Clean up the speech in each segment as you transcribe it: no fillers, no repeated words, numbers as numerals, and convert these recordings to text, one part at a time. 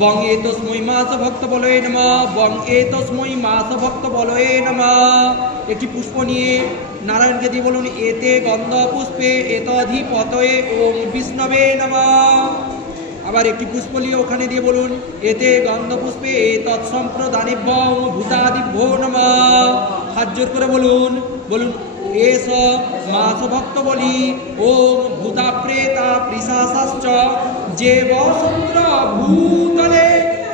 বং এতস্মৈ মাস ভক্ত বলয়ে নমঃ, বং এতস্মৈ মাস ভক্ত বলয়ে নমঃ। একটি পুষ্প নিয়ে নারায়ণকে দিয়ে বলুন এতে গন্ধ পুষ্পে এতধিপতয়ে ওম বিষ্ণবে নমঃ। আবার একটি পুষ্প নিয়ে ওখানে দিয়ে বলুন এতে গন্ধ পুষ্পে তৎসম্প্রদানেভ্য ভূতাদিভ্যো নমঃ। হাত জোর করে বলুন, বলুন এস মাস ভক্ত বলি ওম ভূতা প্রেতা পিশাচাশ্চ যে বসন্ত্র ভূতলে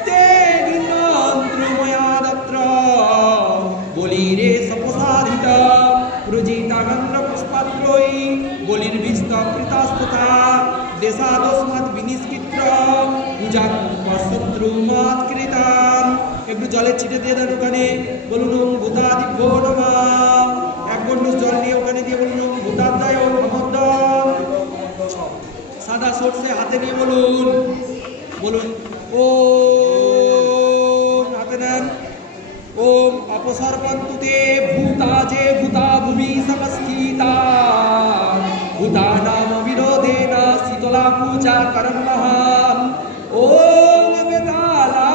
তে নিমন্ত্রময়াদত্র বলিরে সপসাধিত প্রজিতাগন্ধ্র পুষ্পাত্রয়ী বলির্বিষ্ট প্রীতাস্তথা দেশাদস্মাৎ বিনিষ্কৃত্য পূজা শত্রুমাৎকৃতাম। একটু জলের ছিটে দিয়ে দেন ওখানে, বলুন ওম ভূতাদিভ্যো নমঃ। এক গণ্ডূষ জল নিয়ে ওখানে দিয়ে বলুন ওম ভূতাধ্যায় ওম নমঃ। সাদা সরষে হাতে নিয়ে বলুন, বলুন ওম, হাতে নেন ওম অপসর্পন্তু তে ভূতা যে ভূতা ভূমি সমস্থিতা ভূতানাম বিরোধেন শীতলা পূজা করন্নঃ। ওম বেতালা